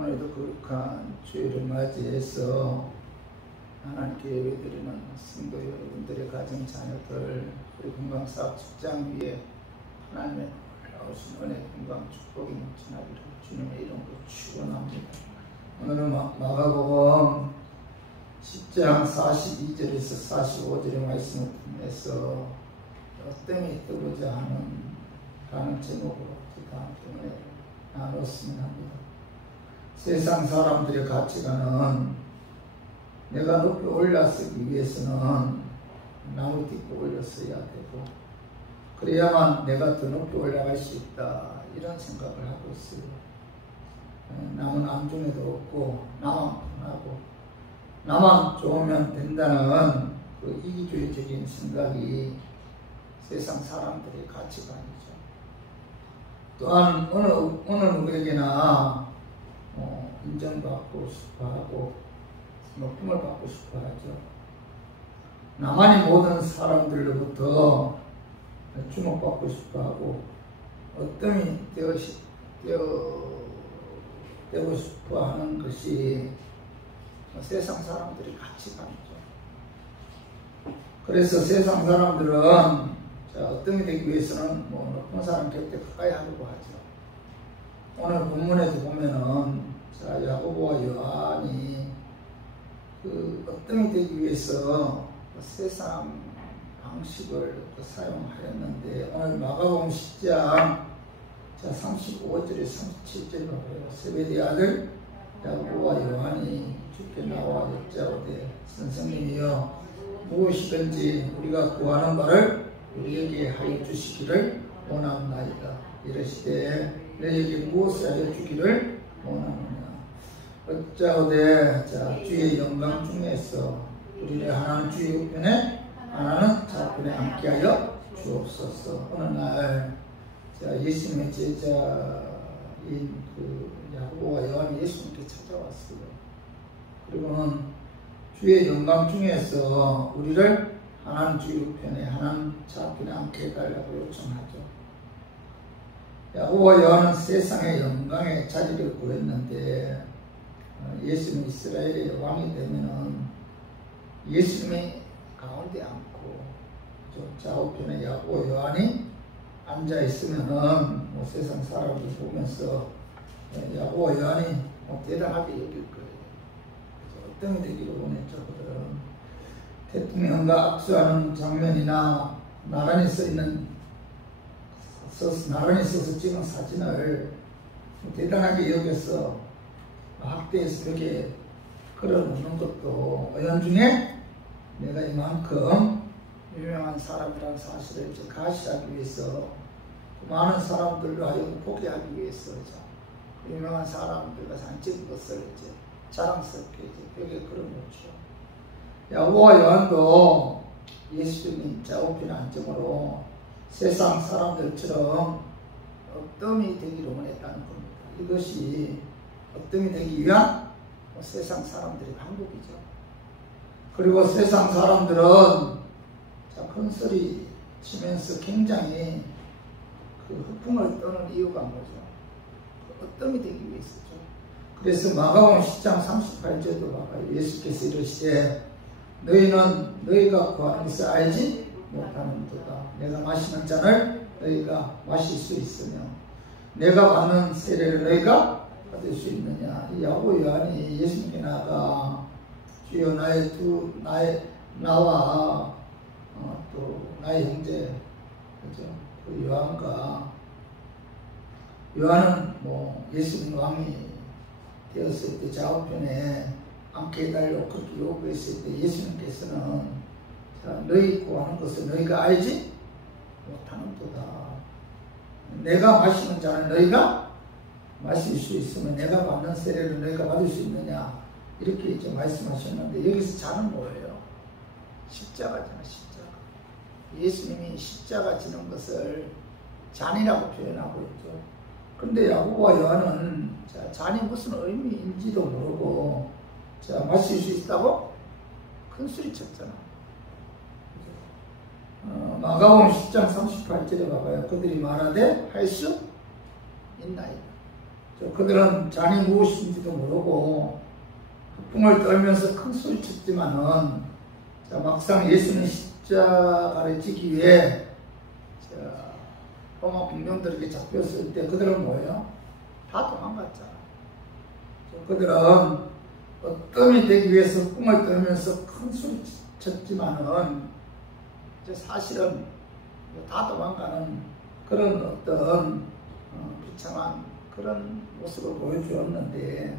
오늘도 거룩한 주일을 맞이해서 하나님께 예배드리는 성도 여러분들의 가정 자녀들, 우리 건강사업 직장 위에 하나님의 놀라우신 은혜, 건강, 축복이 넘쳐나기를 주님의 이름으로 축원합니다. 오늘은 마가복음 10장 42절에서 45절의 말씀을 통해서 어떤 뜨고자 하는 제목으로 기도하는 때문에 나눴으면 합니다. 세상 사람들의 가치관은 내가 높이 올라서기 위해서는 나무 딛고 올렸어야 되고 그래야만 내가 더 높이 올라갈 수 있다, 이런 생각을 하고 있어요. 남은 안중에도 없고 나만 편하고 나만 좋으면 된다는 그 이기주의적인 생각이 세상 사람들의 가치관이죠. 또한 어느 누구에게나 인정받고 싶어하고 높임을 받고 싶어하죠. 나만이 모든 사람들로부터 주목받고 싶어하고 어떤 되고 싶어하는 것이 세상 사람들의 가치관이죠. 그래서 세상 사람들은 어떤 되기 위해서는 높은 사람 곁에 가까이 하려고 하죠. 오늘 본문에도 보면은 야고보와 요한이 어떤 되기 위해서 세상 방식을 사용하였는데, 오늘 마가복음 10장 35절에 37절 봐봐요. 세베대의 아들 야고보와 요한이 주께 나와 여짜오되 선생님이여, 무엇이든지 우리가 구하는 바를 우리에게 하여 주시기를 원하옵나이다. 이르시되 너에게 무엇을 하여 주기를 원하느냐. 어짜오되 주의 영광 중에서 우리를 하나는 주의 우편에 하나는 좌편에 앉게 하여 주옵소서. 어느 날 예수님의 제자인 야고보와 요한이 예수님께 찾아왔어요. 그리고는 주의 영광 중에서 우리를 하나는 주의 우편에 하나는 좌편에 앉게 해달라고 요청하죠. 야고보와 요한은 세상의 영광의 자리를 구했는데, 예수님이 이스라엘의 왕이 되면은 예수님이 가운데 앉고 좌우편에 야고보와 요한이 앉아 있으면은 세상 사람들 보면서 야고보와 요한이 대단하게 여길 거예요. 그래서 어떤 되기를 원했죠. 그들은 대통령과 악수하는 장면이나 나란히 서서 찍은 사진을 대단하게 여겨서 학대에서 벽에 걸어놓는 것도 은연중에 내가 이만큼 유명한 사람이라는 사실을 가시하기 위해서, 많은 사람들로 하여금 보게 하기 위해서 유명한 사람들과 사진 찍은 것을 자랑스럽게 벽에 걸어놓죠. 야고보와 요한도 예수님이 좌우편 안점으로 세상 사람들처럼 어떤 되기를 원했다는 겁니다. 이것이 어떤 되기 위한 세상 사람들의 방법이죠. 그리고 세상 사람들은 큰 소리 치면서 굉장히 허풍을 떠는 이유가 뭐죠? 어떤 되기 위해서죠. 그래서 마가복음 10장 38절도 봐봐요. 예수께서 이르시되 너희는 너희가 구하는 것을 알지 못하는도다. 내가 마시는 잔을 너희가 마실 수 있으며 내가 받는 세례를 너희가 받을 수 있느냐. 이 야고보 요한이 예수님께 나가 주여 나와 또 나의 형제 그 요한은 예수님 왕이 되었을 때 좌우편에 앉게 해달라고 그렇게 요구했을 때 예수님께서는 너희 구하는 것을 너희가 알지 못하는도다. 내가 마시는 잔을 너희가 마실 수 있으면 내가 받는 세례를 너희가 받을 수 있느냐, 이렇게 말씀하셨는데, 여기서 잔은 뭐예요? 십자가잖아. 십자가. 예수님이 십자가 지는 것을 잔이라고 표현하고 있죠. 그런데 야고보와 요한은 잔이 무슨 의미인지도 모르고 마실 수 있다고 큰 소리 쳤잖아. 마가복음 10장 38절에 봐봐요. 그들이 말하되 할 수 있나이다. 그들은 잔이 무엇인지도 모르고 붕을 떨면서 큰 소리 쳤지만은 막상 예수는 십자가를 지기 위해 로마 군병들에게 잡혔을 때 그들은 뭐예요? 다 도망갔잖아. 그들은 어떤 이 되기 위해서 붕을 떨면서 큰 소리 쳤지만은 사실은 다 도망가는 그런 어떤 비참한 그런 모습을 보여주었는데,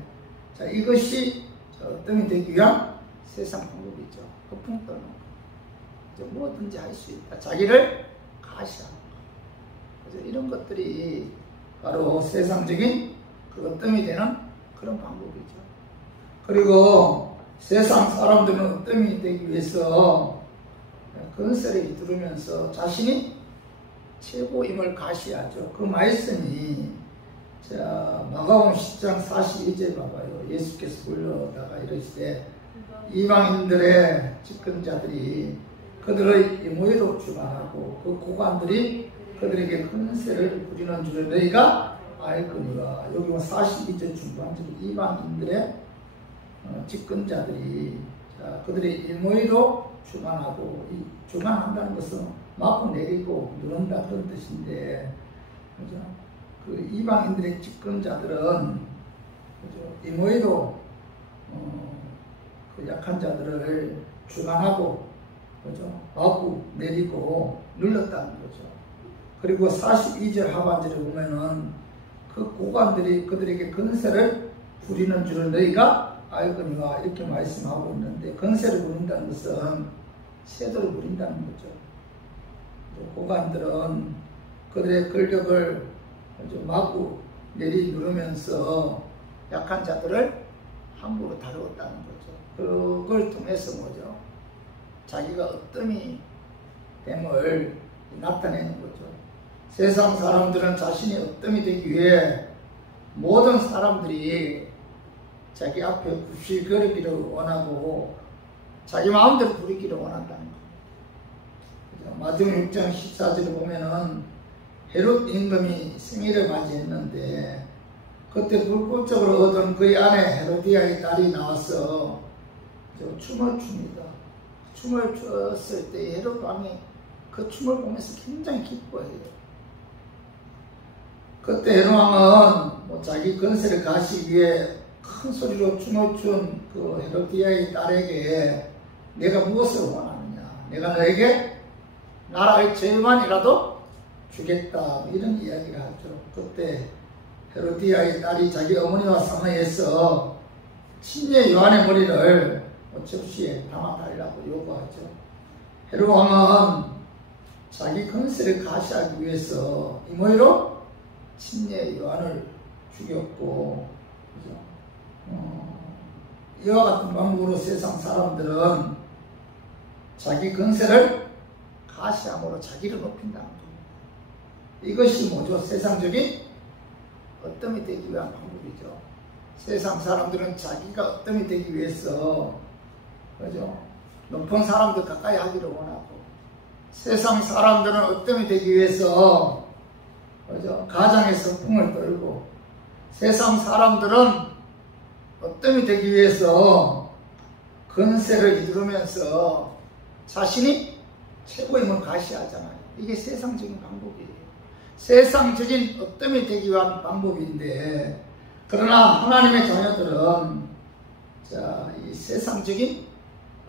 자, 이것이 어떤 이 되기 위한 세상 방법이죠. 붕 떠는 거. 뭐든지 할 수 있다. 자기를 가시하는 거. 이런 것들이 바로 세상적인 그 어떤 이 되는 그런 방법이죠. 그리고 세상 사람들은 어떤 이 되기 위해서 건설을 이루면서 자신이 최고임을 가시하죠. 그 말씀이 마가복음 10장 42절 봐봐요. 예수께서 불러다가 이러시되 이방인들의 집권자들이 그들의 임의로 주관하고 그 고관들이 그들에게 권세를 부리는 줄을 너희가 알거니와. 여기 42절 중반절에 이방인들의 집권자들이 그들의 임의로 주관하고, 이 주관한다는 것은 막고 내리고 누른다 그런 뜻인데, 그죠? 그 이방인들의 집권자들은 그죠? 임의로 그 약한 자들을 주관하고, 그죠? 막고 내리고 눌렀다는 거죠. 그리고 42절 하반절에 보면은 그 고관들이 그들에게 권세를 부리는 줄을 너희가 알거니와 이렇게 말씀하고 있는데, 권세를 부린다는 것은 세도를 부린다는 거죠. 고관들은 그들의 권력을 마구 내리누르면서 약한 자들을 함부로 다루었다는 거죠. 그걸 통해서 뭐죠? 자기가 어떠니 됨을 나타내는 거죠. 세상 사람들은 자신이 어떠니 되기 위해 모든 사람들이 자기 앞에 굽실거리기를 원하고 자기 마음대로 부리기를 원한다는 거예요. 마태복음 6장 14절에 보면은 헤롯 임금이 생일을 맞이했는데 그때 불법적으로 얻은 그의 아내 헤로디아의 딸이 나와서 춤을 춥니다. 춤을 췄을 때 헤롯 왕이 그 춤을 보면서 굉장히 기뻐해요. 그때 헤롯 왕은 자기 권세를 가시기 위해 큰 소리로 춤을 춘 그 헤로디아의 딸에게 내가 무엇을 원하느냐, 내가 너에게 나라의 절반이라도 주겠다, 이런 이야기를 하죠. 그때 헤로디아의 딸이 자기 어머니와 상의해서 친녀 요한의 머리를 접시에 담아달라고 요구하죠. 헤롯 왕은 자기 권세를 가시하기 위해서 임의로 친녀 요한을 죽였고, 그죠? 이와 같은 방법으로 세상 사람들은 자기 권세를 가시함으로 자기를 높인다는 겁니다. 이것이 뭐죠? 세상적인 어뜸이 되기 위한 방법이죠. 세상 사람들은 자기가 어뜸이 되기 위해서, 그죠? 높은 사람들 가까이 하기를 원하고, 세상 사람들은 어뜸이 되기 위해서, 그죠? 가장에서 풍을 떨고, 세상 사람들은 어뜸이 되기 위해서 권세를 이루면서 자신이 최고임을 가시하잖아요. 이게 세상적인 방법이에요. 세상적인 어뜸이 되기 위한 방법인데, 그러나 하나님의 자녀들은 이 세상적인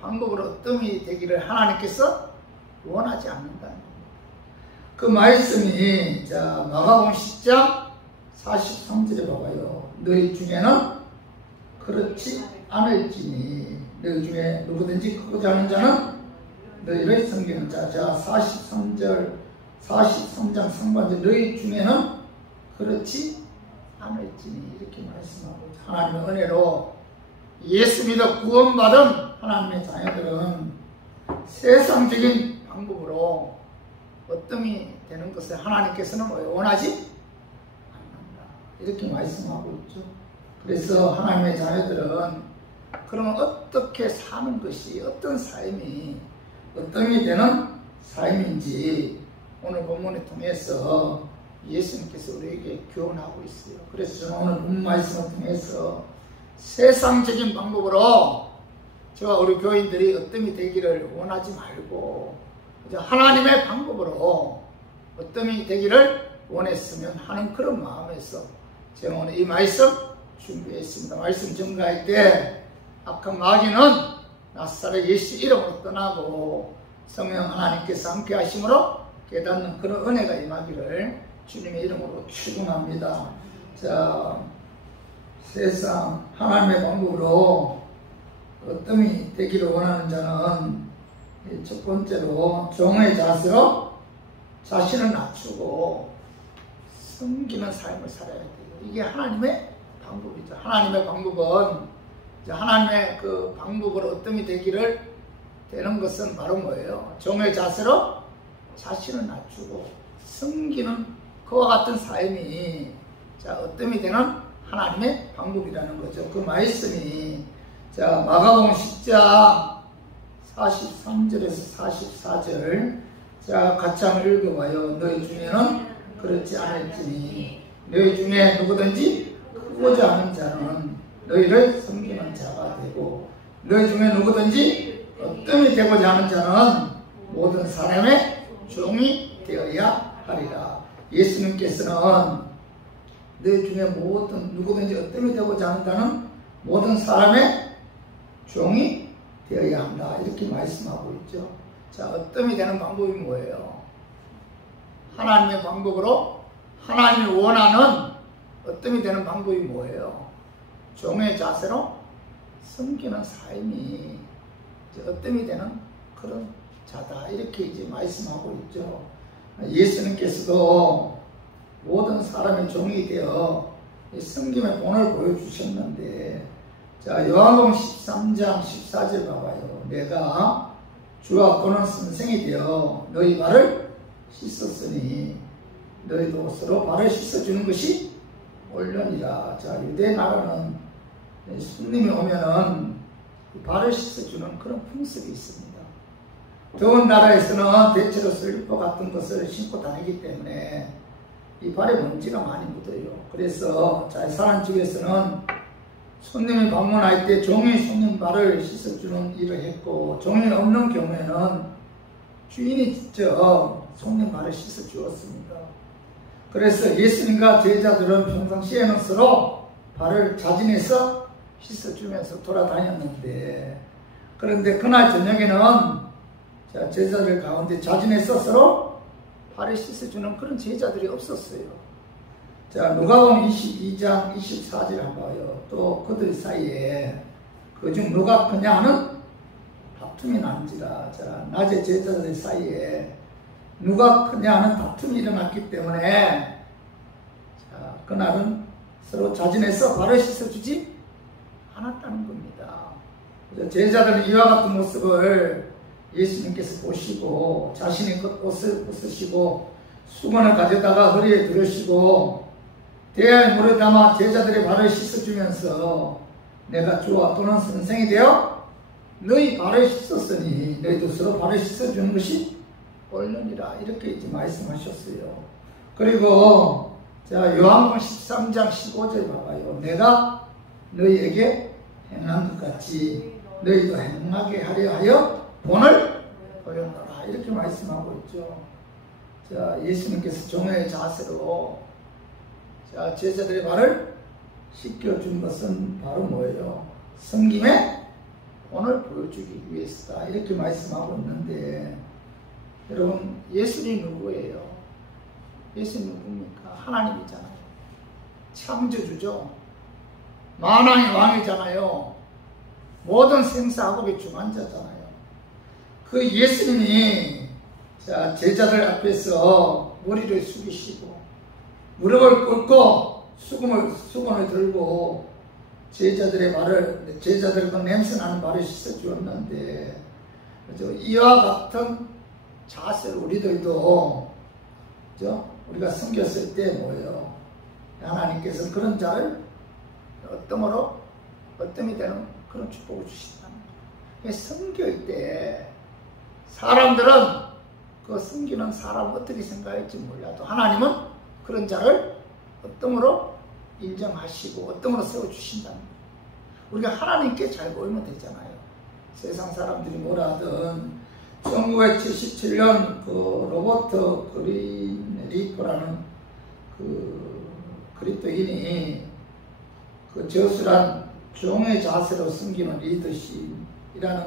방법으로 어뜸이 되기를 하나님께서 원하지 않는다는 겁니다. 그 말씀이 마가복음 10장 43절에 봐봐요. 너희 중에는 그렇지 않을지니 너희 중에 누구든지 크고자 하는 자는 너희를 섬기는 자. 43장 상반절 너희 중에는 그렇지 않을지니 이렇게 말씀하고, 하나님의 은혜로 예수 믿어 구원받은 하나님의 자녀들은 세상적인 방법으로 어뜸이 되는 것을 하나님께서는 원하지 않는다, 이렇게 말씀하고 있죠. 그래서 하나님의 자녀들은 그러면 어떻게 사는 것이, 어떤 삶이 어뜸이 되는 삶인지 오늘 본문을 통해서 예수님께서 우리에게 교훈하고 있어요. 그래서 저는 오늘 본 말씀을 통해서 세상적인 방법으로 저와 우리 교인들이 어떤이 되기를 원하지 말고 하나님의 방법으로 어떤이 되기를 원했으면 하는 그런 마음에서 제가 오늘 이 말씀 준비했습니다. 말씀 전가할 때 악한 마귀는 나사렛 예수 이름으로 떠나고 성령 하나님께서 함께 하심으로 깨닫는 그런 은혜가 임하기를 주님의 이름으로 축원합니다. 자, 세상 하나님의 방법으로 어떤이 되기를 원하는 자는 첫 번째로 종의 자세로 자신을 낮추고 섬기는 삶을 살아야 돼요. 이게 하나님의 방법이죠. 하나님의 방법은 하나님의 그 방법으로 어떤이 되기를 되는 것은 바로 뭐예요? 종의 자세로 자신을 낮추고 섬기는 그와 같은 삶이 어떤이 되는 하나님의 방법이라는 거죠. 그 말씀이 마가복음 10장 43절에서 44절 같이 한번 읽어봐요. 너희 중에는 그렇지 않을지니 너희 중에 누구든지 크고자 하는 자는 너희를 섬기는 자가 되고 너희 중에 누구든지 어떤이 되고자 하는 자는 모든 사람의 종이 되어야 하리라. 예수님께서는 너희 중에 누구든지 어떤이 되고자 한다는 모든 사람의 종이 되어야 한다. 이렇게 말씀하고 있죠. 자, 어떤이 되는 방법이 뭐예요? 하나님의 방법으로 하나님이 원하는 어떤이 되는 방법이 뭐예요? 종의 자세로 섬기는 삶이 어떤이 되는 그런 자다. 이렇게 이제 말씀하고 있죠. 예수님께서도 모든 사람의 종이 되어 섬김의 본을 보여주셨는데, 자, 요한복음 13장 14절 봐봐요. 내가 주와 또는 선생이 되어 너희 발을 씻었으니 너희도 서로 발을 씻어주는 것이 옳으니라. 자, 유대 나라는 손님이 오면은 발을 씻어주는 그런 풍습이 있습니다. 더운 나라에서는 대체로 슬리퍼 같은 것을 신고 다니기 때문에 이 발에 먼지가 많이 묻어요. 그래서 잘 사는 집에서는 손님이 방문할 때 종이 손님 발을 씻어주는 일을 했고, 종이 없는 경우에는 주인이 직접 손님 발을 씻어주었습니다. 그래서 예수님과 제자들은 평상시에는 서로 발을 자진해서 씻어주면서 돌아다녔는데, 그런데 그날 저녁에는 제자들 가운데 자진해서 서로 발을 씻어주는 그런 제자들이 없었어요. 자, 누가복음 22장 24절 한번 봐요. 또 그들 사이에 그중 누가 크냐 하는 다툼이 난지라. 자, 낮에 제자들 사이에 누가 크냐 하는 다툼이 일어났기 때문에 자, 그날은 서로 자진해서 발을 씻어주지 않았다는 겁니다. 제자들은 이와 같은 모습을 예수님께서 보시고 자신의 옷을 벗으시고 수건을 가져다가 허리에 들으시고 대야에 물을 담아 제자들의 발을 씻어주면서 내가 주와 또는 선생이 되어 너희 발을 씻었으니 너희도 서로 발을 씻어주는 것이 옳으니라. 이렇게 이제 말씀하셨어요. 그리고 자, 요한복음 13장 15절 봐봐요. 내가 너희에게 행한 것 같이 너희도 행하게 하려 하여 본을 보였노라. 이렇게 말씀하고 있죠. 자, 예수님께서 종의 자세로 자, 제자들의 발을 씻겨준 것은 바로 뭐예요? 섬김의 본을 보여주기 위해서다. 이렇게 말씀하고 있는데, 여러분, 예수님이 누구예요? 예수님 누굽니까? 하나님이잖아요. 창조주죠. 만왕의 왕이잖아요. 모든 생사학업의 중환자잖아요. 그 예수님이 자, 제자들 앞에서 머리를 숙이시고 무릎을 꿇고 수건을 들고 제자들 그 냄새나는 발을 씻어주었는데, 이와 같은 자세로 우리들도 우리가 섬겼을 때 뭐예요? 하나님께서는 그런 자를 어떤이 되는 그런 축복을 주신다는 거예요. 섬길 때 사람들은 그 섬기는 사람을 어떻게 생각할지 몰라도 하나님은 그런 자를 어떤으로 인정하시고 어떤으로 세워주신다는 거예요. 우리가 하나님께 잘 보이면 되잖아요. 세상 사람들이 뭐라 하든 1977년 그 로버트 그린리퍼라는 그 그리스도인이 그 저술한 종의 자세로 섬기는 리더십이라는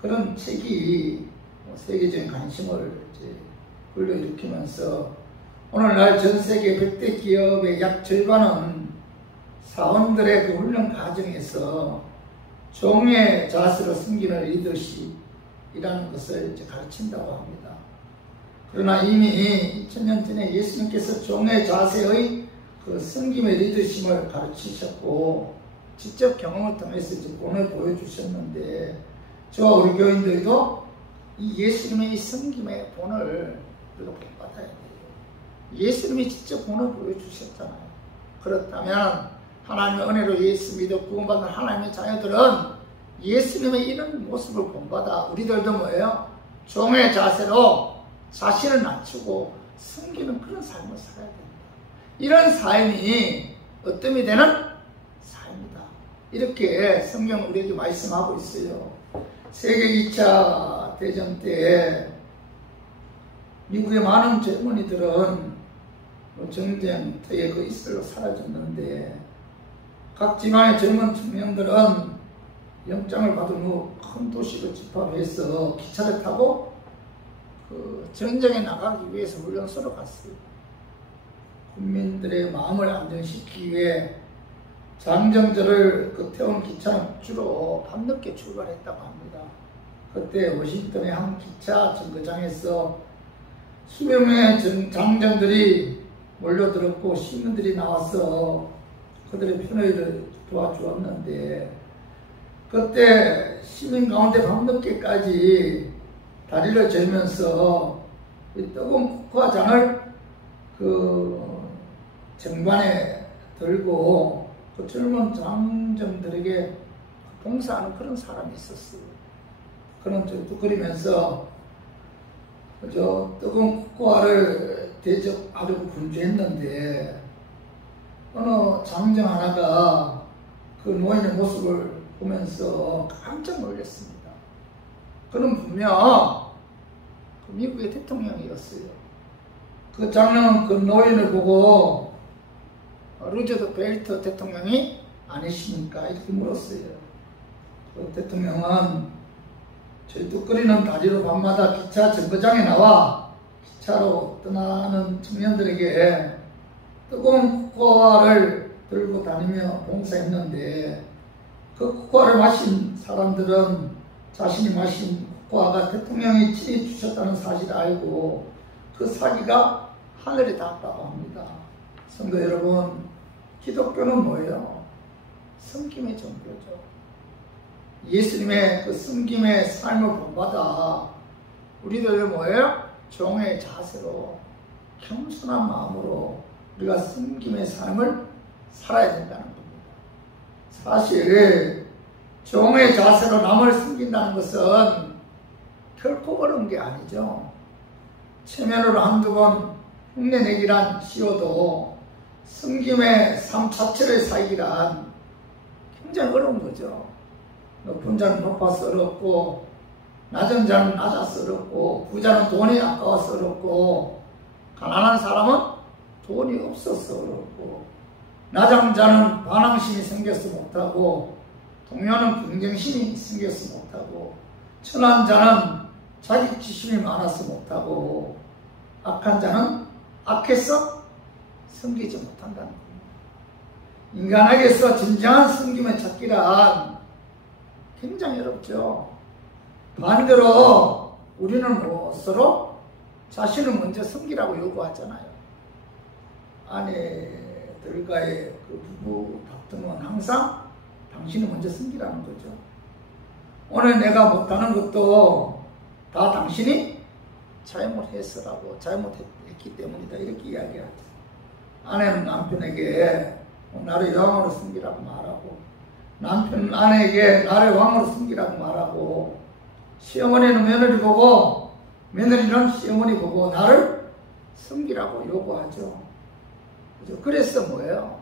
그런 책이 세계적인 관심을 이제 불러일으키면서 오늘날 전 세계 100대 기업의 약 절반은 사원들의 그 훈련 과정에서 종의 자세로 섬기는 리더십이라는 것을 이제 가르친다고 합니다. 그러나 이미 2000년 전에 예수님께서 종의 자세의 그 섬김의 리더십을 가르치셨고 직접 경험을 통해서 이제 본을 보여주셨는데 저와 우리 교인들도 이 예수님의 이 섬김의 본을 우리가 본받아야 돼요. 예수님이 직접 본을 보여주셨잖아요. 그렇다면 하나님의 은혜로 예수 믿어 구원받은 하나님의 자녀들은 예수님의 이런 모습을 본받아 우리들도 뭐예요? 종의 자세로 자신을 낮추고 섬기는 그런 삶을 살아야 됩니다. 이런 삶이 어뜸이 되는 삶이다. 이렇게 성경 우리에게 말씀하고 있어요. 세계 2차 대전 때 미국의 많은 젊은이들은 전쟁터에 그 이슬로 사라졌는데 각 지방의 젊은 청년들은 영장을 받은 후 큰 도시로 집합해서 기차를 타고 그 전쟁에 나가기 위해서 훈련소로 갔어요. 국민들의 마음을 안정시키기 위해 장정절을 그 태운 기차는 주로 밤늦게 출발했다고 합니다. 그때 워싱턴의 한 기차 정거장에서 수백 명의 장정들이 몰려들었고 시민들이 나와서 그들의 편의를 도와주었는데 그때 시민 가운데 밤늦게까지 다리를 절면서 뜨거운 코코아장을 그 정반에 들고 그 젊은 장정들에게 봉사하는 그런 사람이 있었어요. 그런 뚝뚝거리면서 저 뜨거운 코코아를 대접하려고 분주했는데 어느 장정 하나가 그 노인의 모습을 보면서 깜짝 놀랐습니다. 그는 분명 그 미국의 대통령이었어요. 그 장로는 그 노인을 보고 루저드 벨트 대통령이 아니십니까? 이렇게 물었어요. 그 대통령은 절뚝거리는 다리로 밤마다 기차 정거장에 나와 기차로 떠나는 청년들에게 뜨거운 코코아를 들고 다니며 봉사했는데 그 코코아를 마신 사람들은 자신이 마신 코코아가 대통령이 친히 주셨다는 사실을 알고 그 사기가 하늘에 닿았다고 합니다. 성도 여러분, 기독교는 뭐예요? 섬김의 종교죠. 예수님의 그 섬김의 삶을 본받아 우리들 뭐예요? 종의 자세로 겸손한 마음으로 우리가 섬김의 삶을 살아야 된다는 겁니다. 사실 종의 자세로 남을 섬긴다는 것은 결코 어려운 게 아니죠. 체면으로 한두 번 흉내내기란 쉬워도 섬김의 삶 자체를 살기란 굉장히 어려운 거죠. 높은 자는 높아서 어렵고 낮은 자는 낮아서 어렵고 부자는 돈이 아까워서 어렵고 가난한 사람은 돈이 없어서 어렵고 나장자는 반항심이 생겨서 못하고 동료는 경쟁심이 생겨서 못하고 천한 자는 자격지심이 많아서 못하고 악한 자는 악해서 섬기지 못한다는 겁니다. 인간에게서 진정한 섬김을 찾기란 굉장히 어렵죠. 반대로 우리는 무엇으로 자신을 먼저 섬기라고 요구하잖아요. 아내들과의 그 부부 다툼은 항상 당신이 먼저 섬기라는 거죠. 오늘 내가 못하는 것도 다 당신이 잘못했으라고, 잘못했기 때문이다, 이렇게 이야기하죠. 아내는 남편에게 나를 여왕으로 섬기라고 말하고, 남편은 아내에게 나를 왕으로 섬기라고 말하고, 시어머니는 며느리 보고, 며느리는 시어머니 보고 나를 섬기라고 요구하죠. 그죠? 그래서 뭐예요?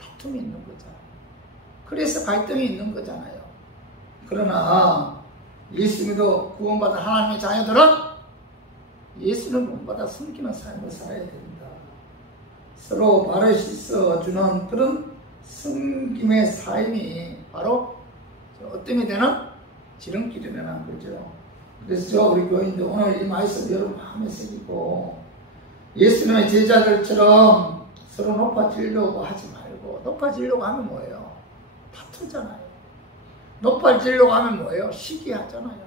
다툼이 있는 거잖아요. 그래서 갈등이 있는 거잖아요. 그러나 예수 믿어 구원받은 하나님의 자녀들은 예수는 구원받아 섬기는 삶을 살아야 됩니다. 서로 발을 씻어주는 그런 섬김의 삶이 바로 어떤 되는 지름길이라는 거죠. 그래서 우리 교인들 오늘 이 말씀 여러분 마음에 새기고 예수님의 제자들처럼 서로 높아지려고 하지 말고, 높아지려고 하면 뭐예요? 다투잖아요. 높아지려고 하면 뭐예요? 시기하잖아요.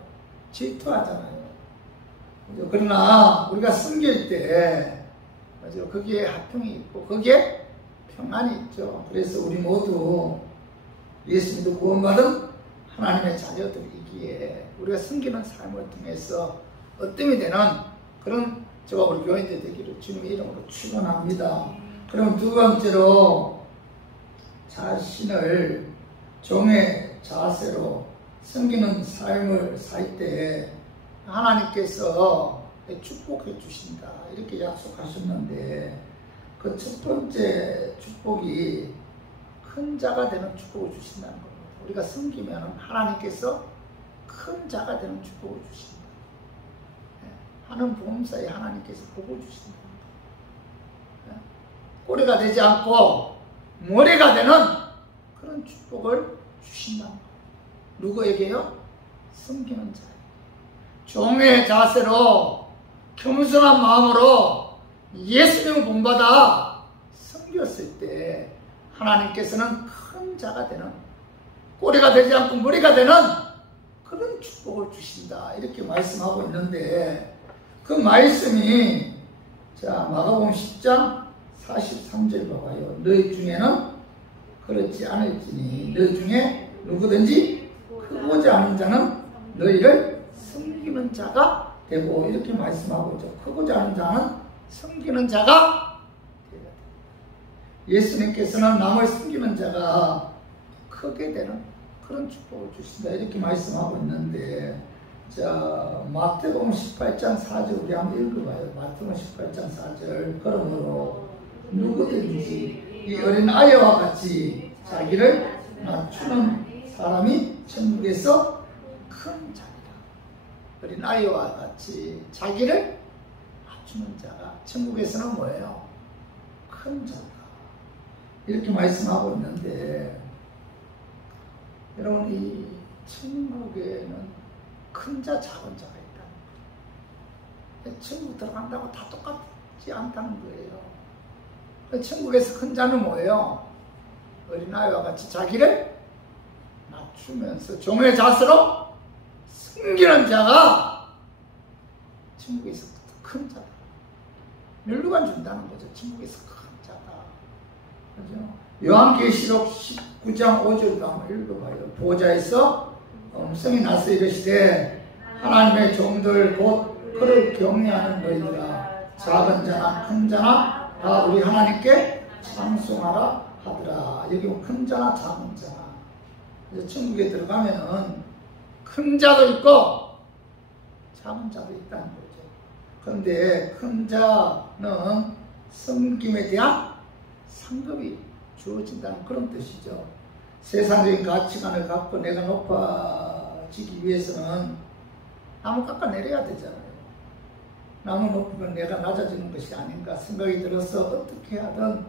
질투하잖아요. 그러나 우리가 섬길 때 거기에 화평이 있고 거기에 평안이 있죠. 그래서 우리 모두 예수 믿고 구원받은 하나님의 자녀들이기에 우리가 섬기는 삶을 통해서 어뜸이 되는 그런 저와 우리 교인들 되기를 주님의 이름으로 축원합니다. 그럼 두 번째로 자신을 종의 자세로 섬기는 삶을 살 때 하나님께서 축복해 주신다 이렇게 약속하셨는데 그 첫 번째 축복이 큰 자가 되는 축복을 주신다는 겁니다. 우리가 섬기면 하나님께서 큰 자가 되는 축복을 주신다. 하는 보험사에 하나님께서 복을 주신다. 꼬리가 되지 않고 머리가 되는 그런 축복을 주신다. 누구에게요? 섬기는 자에게. 종의 자세로 겸손한 마음으로 예수님을 본받아 섬겼을 때 하나님께서는 큰 자가 되는, 꼬리가 되지 않고 머리가 되는 그런 축복을 주신다 이렇게 말씀하고 있는데 그 말씀이 자 마가복음 10장 43절 봐봐요. 너희 중에는 그렇지 않을지니 너희 중에 누구든지 크고자 하는 자는 너희를 섬기는 자가 되고 이렇게 말씀하고 있죠. 크고자 하는 자는 섬기는 자가 되어야 됩니다. 예수님께서는 남을 섬기는 자가 크게 되는 그런 축복을 주신다 이렇게 말씀하고 있는데 자 마태복음 18장 4절 우리 한번 읽어봐요. 마태복음 18장 4절 그러므로 누구든지 이 어린 아이와 같이 자기를 낮추는 사람이 천국에서 큰 자리라. 어린 아이와 같이 자기를 낮추는 자가 천국에서는 뭐예요? 큰 자다. 이렇게 말씀하고 있는데 여러분 이 천국에는 큰 자 작은 자가 있다는 거예요. 천국 들어간다고 다 똑같지 않다는 거예요. 천국에서 큰 자는 뭐예요? 어린아이와 같이 자기를 낮추면서 종의 자세로 섬기는 자가 천국에서 큰 자다. 멸류관 준다는 거죠. 천국에서 큰 자다. 그죠? 요한계시록 19장 5절도 한번 읽어봐요. 보좌에서 음성이 나서 이르시되 하나님의 종들 곧 그를 경외하는 너희들아 작은 자나 큰 자나 다 우리 하나님께 찬송하라 하더라. 여기 큰 자나 작은 자나. 그래서 천국에 들어가면은 큰 자도 있고 작은 자도 있다는 거죠. 그런데 큰 자는 섬김에 대한 상급이 주어진다는 그런 뜻이죠. 세상적인 가치관을 갖고 내가 높아지기 위해서는 남을 깎아내려야 되잖아요. 남을 높이면 내가 낮아지는 것이 아닌가 생각이 들어서 어떻게 하든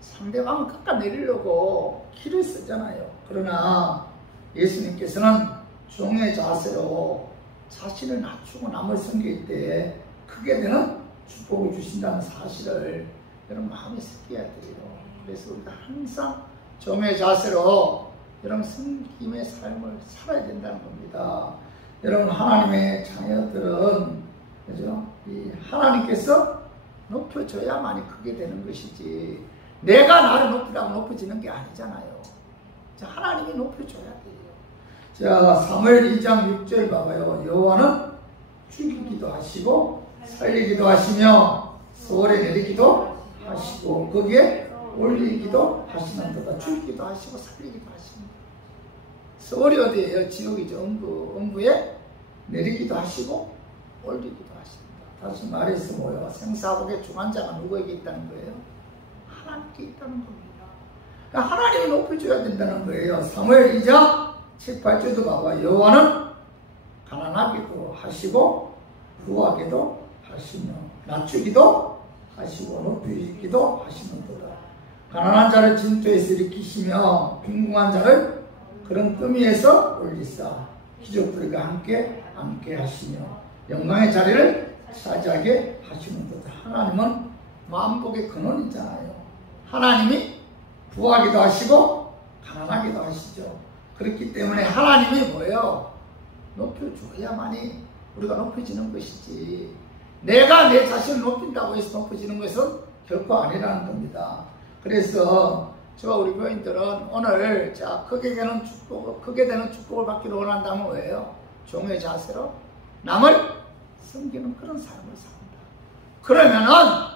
상대방을 깎아내리려고 길을 쓰잖아요. 그러나 예수님께서는 종의 자세로 자신을 낮추고 남을 섬길 때 크게 되는 축복을 주신다는 사실을 여러분 마음에 새겨야 돼요. 그래서 우리가 항상 종의 자세로 여러분 섬김의 삶을 살아야 된다는 겁니다. 여러분 하나님의 자녀들은 그죠? 이 하나님께서 높여줘야만이 크게 되는 것이지 내가 나를 높이라고 높여지는 게 아니잖아요. 하나님이 높여줘야 돼요. 자, 사무엘 2장 6절 봐봐요. 여호와는 죽이기도 하시고 살리기도 하시며 소홀에 내리기도 하시고 거기에 올리기도 하시는도다. 죽이기도 하시고 살리기도 하십니다. 소홀이 어디예요? 지옥이죠. 음부에 내리기도 하시고 올리기도 하십니다. 다시 말해서 뭐예요? 생사복의 중환자가 누구에게 있다는 거예요? 하나님께 있다는 겁니다. 그러니까 하나님이 높여줘야 된다는 거예요. 사무엘 2장 7, 8절도 봐봐. 여호와는 가난하기도 하시고 부하기도 하시며 낮추기도 하시고 높이기도 하시는도다. 가난한 자를 진토에서 일으키시며 빈궁한 자를 그런 뜸위에서 올리사 기족들과 함께 하시며 영광의 자리를 차지하게 하시는도다. 하나님은 만복의 근원이잖아요. 하나님이 부하기도 하시고 가난하기도 하시죠. 그렇기 때문에 하나님이 뭐예요? 높여줘야만이 우리가 높여지는 것이지, 내가 내 자신을 높인다고 해서 높여지는 것은 결코 아니라는 겁니다. 그래서 저와 우리 교인들은 오늘 크게 되는 축복을 받기를 원한다면 뭐예요? 종의 자세로 남을 섬기는 그런 삶을 삽니다. 그러면은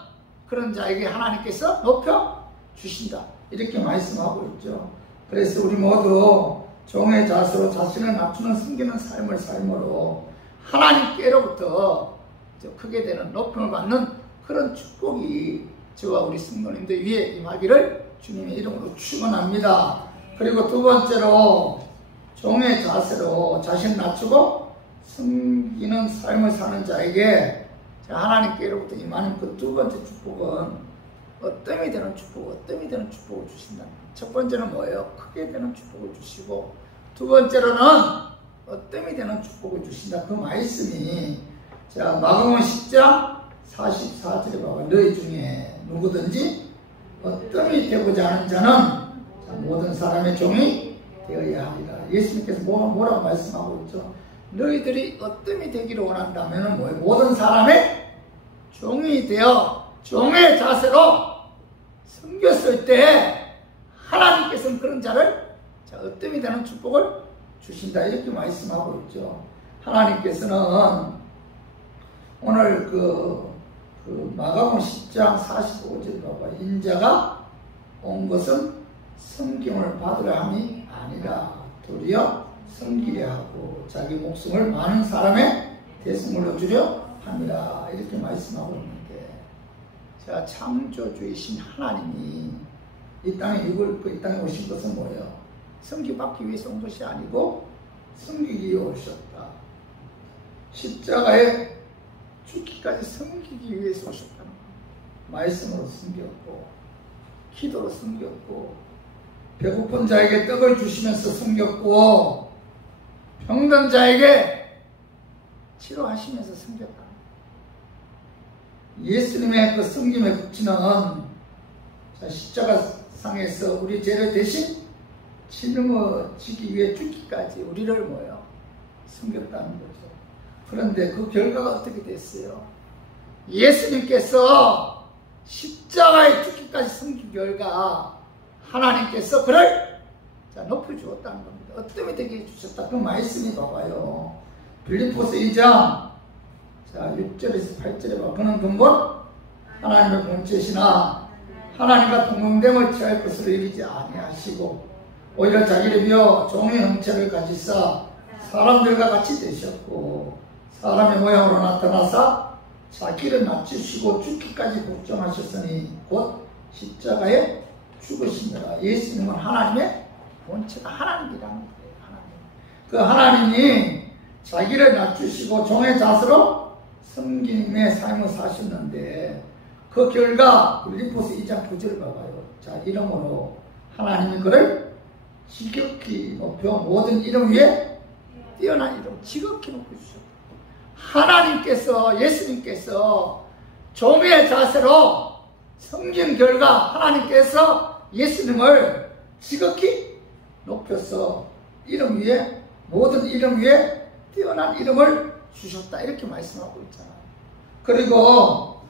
그런 자에게 하나님께서 높여 주신다, 이렇게 말씀하고 있죠. 그래서 우리 모두 종의 자세로 자신을 낮추는 섬기는 삶을 삶으로 하나님께로부터 크게 되는 높임을 받는 그런 축복이 저와 우리 성도님들 위에 임하기를 주님의 이름으로 축원합니다. 그리고 두 번째로 종의 자세로 자신을 낮추고 섬기는 삶을 사는 자에게 하나님께로부터 임하는 그 두 번째 축복은 어뜸이 되는 축복을 주신다. 첫 번째는 뭐예요? 크게 되는 축복을 주시고, 두 번째로는 어뜸이 되는 축복을 주신다. 그 말씀이 마가복음 10장 44절에 봐봐. 너희 중에 누구든지 어뜸이 되고자 하는 자는 모든 사람의 종이 되어야 하리라. 예수님께서 뭐라고 말씀하고 있죠? 너희들이 어뜸이 되기를 원한다면 뭐예요? 모든 사람의 종이 되어 종의 자세로 섬겼을 때 하나님께서는 그런 자를 어뜸이 되는 축복을 주신다, 이렇게 말씀하고 있죠. 하나님께서는 오늘 그 마가복음 10장 45절 봐봐. 인자가 온 것은 섬김을 받으려 함이 아니라 도리어 섬기려 하고 자기 목숨을 많은 사람의 대승물로 주려 함이라, 이렇게 말씀하고 있는데, 창조주이신 하나님이 이 땅에 오신 것은 뭐예요? 섬기받기 위해서 온 것이 아니고 섬기기 위해 오셨다. 십자가에 죽기까지 섬기기 위해서 오셨다는 거예요. 말씀으로 섬겼고, 기도로 섬겼고, 배고픈 자에게 떡을 주시면서 섬겼고, 병든 자에게 치료하시면서 섬겼다. 예수님의 그 섬김의 극치는 십자가상에서 우리 죄를 대신 짊어지기 위해 죽기까지 우리를 뭐예요? 섬겼다는 거죠. 그런데 그 결과가 어떻게 됐어요? 예수님께서 십자가에 죽기까지 섬긴 결과 하나님께서 그를 높여주었다는 겁니다. 어떻게 되게 해주셨다. 그 말씀이 봐봐요. 빌립보서 2장 6절에서 8절에 봐. 그는 근본 하나님의 본체시나 하나님과 동등됨을 취할 것으로 이르지 아니하시고 오히려 자기를 비어 종의 형체를 가지사 사람들과 같이 되셨고 사람의 모양으로 나타나사 자기를 낮추시고 죽기까지 복종하셨으니 곧 십자가에 죽으시니라. 예수님은 하나님의 본체가 하나님이라는 거예요. 하나님. 그 하나님이 자기를 낮추시고 종의 자세로 섬김의 삶을 사셨는데 그 결과 빌립보서 2장 9절을 봐봐요. 이름으로 하나님이 그를 지극히 높여 모든 이름 위에 뛰어난 이름 지극히 높여주셨다. 하나님께서, 예수님께서 종의 자세로 섬긴 결과 하나님께서 예수님을 지극히 높여서 이름 위에, 모든 이름 위에 뛰어난 이름을 주셨다, 이렇게 말씀하고 있잖아요. 그리고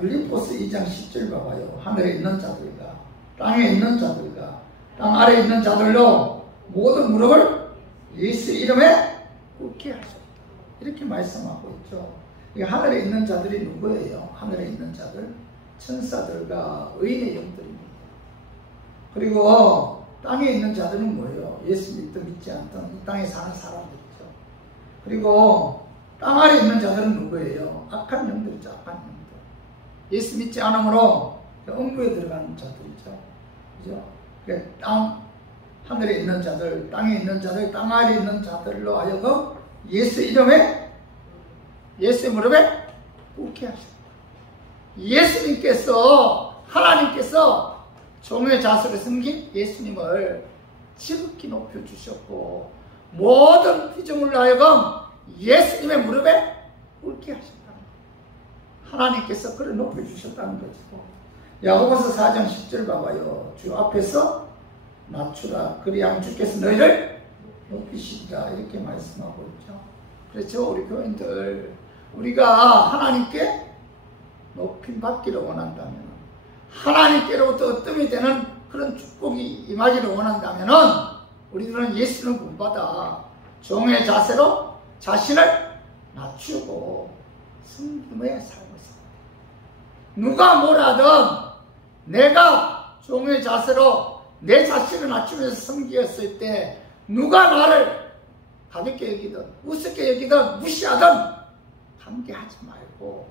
빌립보서 2장 10절 봐봐요. 하늘에 있는 자들과 땅에 있는 자들과 땅 아래에 있는 자들로 모든 무릎을 예수 이름에 꿇게 하셨다, 이렇게 말씀하고 있죠. 이 하늘에 있는 자들이 누구예요? 하늘에 있는 자들, 천사들과 의인의 영들입니다. 그리고 땅에 있는 자들은 뭐예요? 예수 믿지 않던 이 땅에 사는 사람들이죠. 그리고 땅 아래에 있는 자들은 누구예요? 악한 영들이죠. 악한 영들. 예수 믿지 않으므로 음부에 들어가는 자들이죠. 그죠? 하늘에 있는 자들, 땅에 있는 자들, 땅 아래에 있는 자들로 하여금 예수 이름에, 예수의 무릎에 꿇게 하셨다. 예수님께서, 하나님께서 종의 자세로 섬긴 예수님을 지극히 높여주셨고, 모든 피조물로 하여금 예수님의 무릎에 꿇게 하셨다. 하나님께서 그를 높여주셨다는 거죠. 야고보서 4장 10절 봐봐요. 주 앞에서 낮추라. 그리하면 주께서 너희를 높이시리라. 이렇게 말씀하고 있죠. 그렇죠. 우리 교인들, 우리가 하나님께 높임 받기를 원한다면, 하나님께로부터 어뜸이 되는 그런 축복이 임하기를 원한다면, 우리들은 예수를 본받아 종의 자세로 자신을 낮추고 섬김의 삶을 삽니다. 누가 뭐라든 내가 종의 자세로 내 자신을 낮추면서 섬기었을 때 누가 나를 가볍게 여기든 우습게 여기든 무시하든 관계하지 말고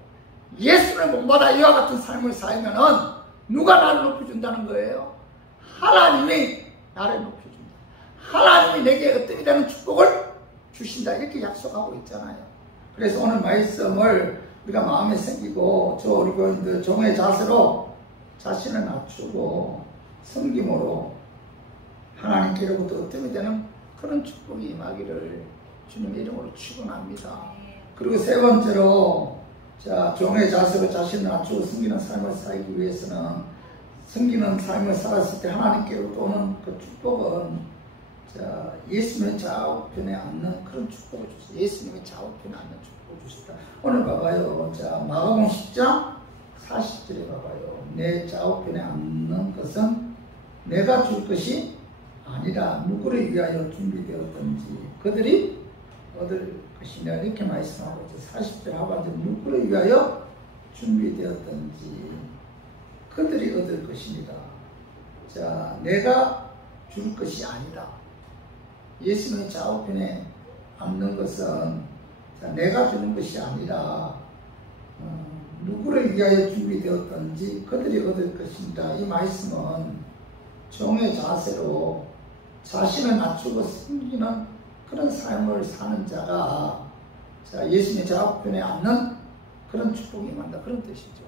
예수를 본받아 이와 같은 삶을 살면은 누가 나를 높여준다는 거예요? 하나님이 나를 높여준다. 하나님이 내게 어떤 이라는 축복을 주신다. 이렇게 약속하고 있잖아요. 그래서 오늘 말씀을 우리가 마음에 새기고 저 우리 교인들 종의 자세로 자신을 낮추고 섬김으로 하나님께로부터 어떤 되는 그런 축복이 임하기를 주님의 이름으로 축원합니다. 그리고 세 번째로 종의 자세로 자신을 낮추고 섬기는 삶을 살기 위해서는 섬기는 삶을 살았을 때 하나님께로부터 오는 그 축복은 예수님의 좌우편에 앉는 그런 축복을 주시다. 예수님의 좌우편에 앉는 축복을 주시다. 오늘 봐봐요. 마가복음 10장 40절에 봐봐요. 내 좌우편에 앉는 것은 내가 줄 것이 아니라 누구를 위하여 준비되었던지 그들이 얻을 것이냐 이렇게 말씀하고 있죠. 40절 하반절 누구를 위하여 준비되었던지 그들이 얻을 것이니라. 내가 줄 것이 아니라 예수님의 좌우편에 앉는 것은 내가 주는 것이 아니라 누구를 위하여 준비되었던지 그들이 얻을 것입니다. 이 말씀은 종의 자세로 자신을 낮추고 섬기는 그런 삶을 사는 자가 예수님의 좌우편에 앉는 그런 축복이 임한다. 그런 뜻이죠.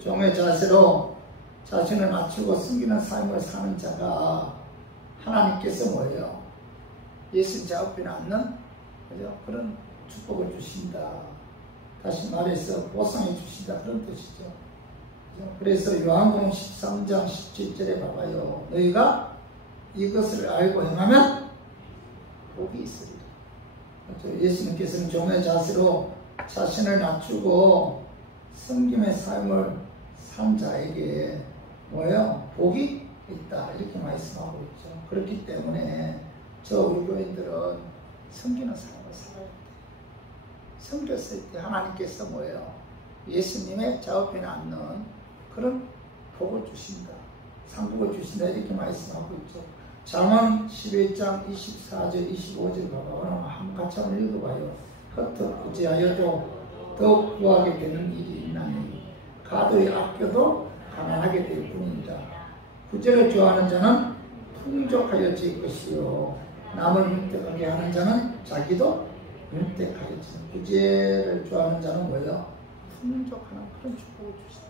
종의 자세로 자신을 낮추고 섬기는 삶을 사는 자가 하나님께서 뭐예요? 예수님 좌우편에 앉는 그런 축복을 주신다. 다시 말해서 보상해 주신다. 그런 뜻이죠. 그래서 요한복음 13장 17절에 봐봐요. 너희가 이것을 알고 행하면 복이 있으리라. 예수님께서는 종의 자세로 자신을 낮추고 섬김의 삶을 산 자에게 뭐예요? 복이 있다. 이렇게 말씀하고 있죠. 그렇기 때문에 우리 교인들은 섬기는 삶을 살아야 돼. 섬겼을 때 하나님께서 뭐예요? 예수님의 좌우편에 앉는 그런 복을 주신다. 상복을 주신다. 이렇게 말씀하고 있죠. 잠언 11장 24절 25절 봐봐. 한번 같이 한번 읽어봐요. 헛헛 구제하여도 더욱 구하게 되는 일이 있나니 가도히 아껴도 가난하게 될 뿐입니다. 구제를 좋아하는 자는 풍족하여 질 것이요 남을 윤택하게 하는 자는 자기도 윤택하여 지는. 구제를 좋아하는 자는 뭐예요? 풍족하는 그런 축복을 주시다.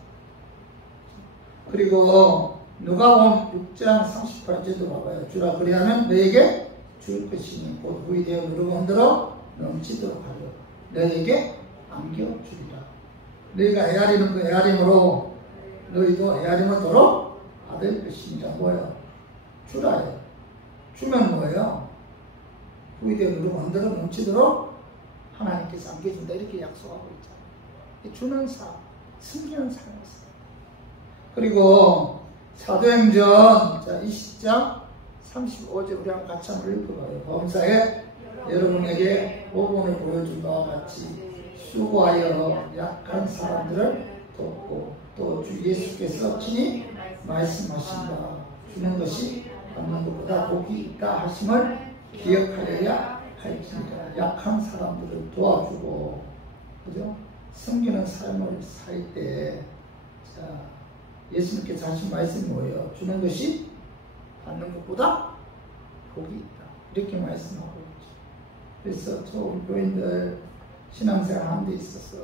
그리고 누가복음 6장 38절도 봐봐요. 주라 그리하면 너에게 줄 것이니 곧 후이되어 누르고 흔들어 넘치도록 하려 너에게 안겨주리라. 너희가 헤아리는 그 헤아림으로 너희도 헤아림을 도로 받을 것이니라. 뭐예요? 주라예요. 주면 뭐예요? 후이되어 누르고 흔들어 넘치도록 하나님께서 안겨준다. 이렇게 약속하고 있잖아요. 주는 삶, 숨기는 삶을 살. 그리고 사도행전 20장 35절 우리 한번 같이 한번 읽어봐요. 범사에 여러분에게 복음을 보여준 바와 같이 수고하여 약한 사람들을 돕고 또 주 예수께서 친히 말씀하신다. 주는 것이 받는 것보다 복이 있다 하심을 기억하려야 할지니라. 약한 사람들을 도와주고 그죠? 섬기는 삶을 살 때 예수님께서 하신 말씀이 뭐예요? 주는 것이 받는 것보다 복이 있다. 이렇게 말씀하고 있죠. 그래서 저 우리 교인들 신앙생활 하는 데 있어서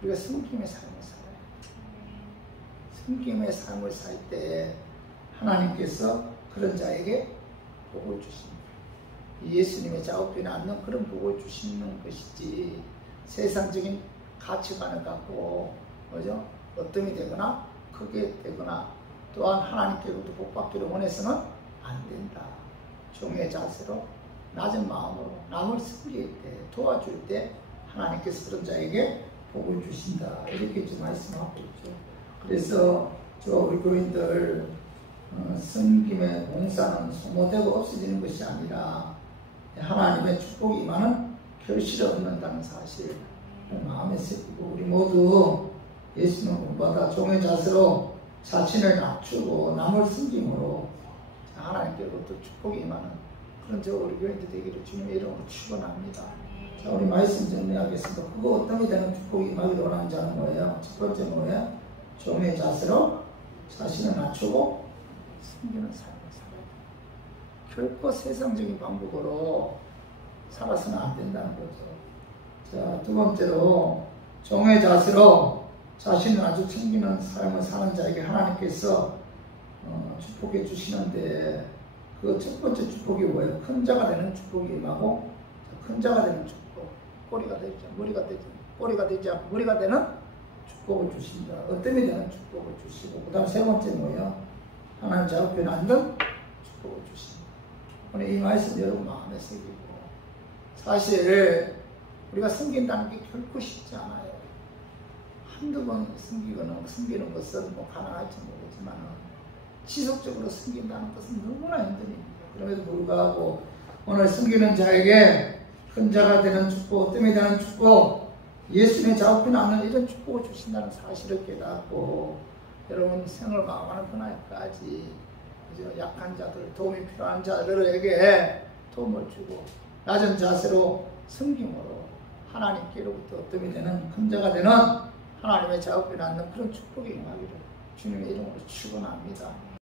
우리가 섬김의 삶을 살아요. 섬김의 삶을 살 때 하나님께서 그런 자에게 복을 주십니다. 예수님의 작업편에 앉는 그런 복을 주시는 것이지 세상적인 가치관을 갖고 뭐죠? 어떤 이 되거나 크게 되거나 또한 하나님께로부터 복받기를 원해서는 안 된다. 종의 자세로 낮은 마음으로 남을 섬길 때 도와줄 때 하나님께서 그런 자에게 복을 주신다. 이렇게 좀 말씀하고 있죠. 그래서 저 우리 교인들 섬김의 봉사는 소모되고 없어지는 것이 아니라 하나님의 축복이 임하는 결실을 얻는다는 사실 마음에 새기고 우리 모두 예수님을 본받아 종의 자세로 자신을 낮추고 남을 섬김으로 하나님께로부터 축복이 임하는 그런 저 우리 교인들 되기를 주님의 이름으로 축원합니다. 자, 우리 말씀 정리하겠습니다. 그거 어떤 게 되는 축복이 임하기를 원하는 자는 뭐예요? 첫 번째 뭐예요? 종의 자세로 자신을 낮추고 섬기는 삶을 살아야 돼. 결코 세상적인 방법으로 살아서는 안 된다는 거죠. 자, 두 번째로 종의 자세로 자신을 아주 챙기는 삶을 사는 자에게 하나님께서 축복해 주시는데 그 첫 번째 축복이 뭐예요? 큰 자가 되는 축복이 임하고 큰 자가 되는 축복, 꼬리가 되지 꼬리가 되지 않고 머리가 되는 축복을 주신다. 어떤 이 되는 축복을 주시고 그 다음 세 번째 뭐예요? 하나님 작업편에 앉는 축복을 주신다. 오늘 이 말씀 여러분 마음에 새기고 사실 우리가 섬긴다는 게 결코 쉽지 않아요. 한두 번 섬기는 것은 뭐 가능할지 모르지만 지속적으로 섬긴다는 것은 너무나 힘듭니다. 그럼에도 불구하고 오늘 섬기는 자에게 큰 자가 되는 축복, 뜸이 되는 축복, 예수님의 작업편에 앉는 이런 축복을 주신다는 사실을 깨닫고 여러분 생을 마감하는 그날까지 약한 자들, 도움이 필요한 자들에게 도움을 주고 낮은 자세로 섬김으로 하나님께로부터 어떤 이 되는 큰 자가 되는 하나님의 작업편에 앉는 그런 축복이 임하기를 주님의 이름으로 축원합니다.